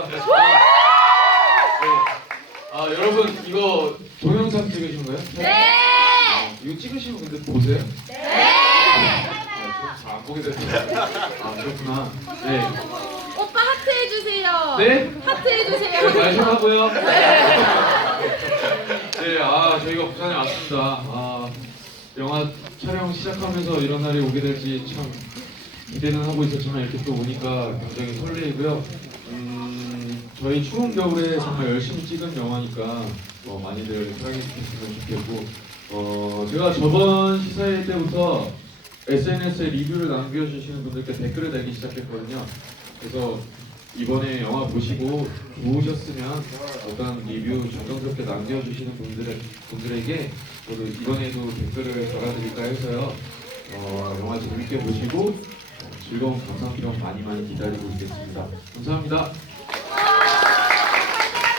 반갑습니다. 네. 아 여러분 이거 동영상 찍으신 거예요? 네. 아, 이거 찍으시면 근데 보세요? 네. 안 보게 됐어요. 아 그렇구나. 네. 오빠 하트 해주세요. 네? 하트 네, 해주세요. 말좀 하고요. 네, 아 저희가 부산에 왔습니다. 아 영화 촬영 시작하면서 이런 날이 오게 될지 참 기대는 하고 있었지만 이렇게 또 오니까 굉장히 설레이고요. 음, 저희 추운 겨울에 정말 열심히 찍은 영화니까 어, 많이들 사랑해 주셨으면 좋겠고 어, 제가 저번 시사회 때부터 SNS에 리뷰를 남겨주시는 분들께 댓글을 달기 시작했거든요. 그래서 이번에 영화 보시고 좋으셨으면 어떤 리뷰 정성스럽게 남겨주시는 분들, 분들에게 저도 이번에도 댓글을 달아드릴까 해서요. 어, 영화 재밌게 보시고 어, 즐거운 감상평 많이 많이 기다리고 있겠습니다. 감사합니다.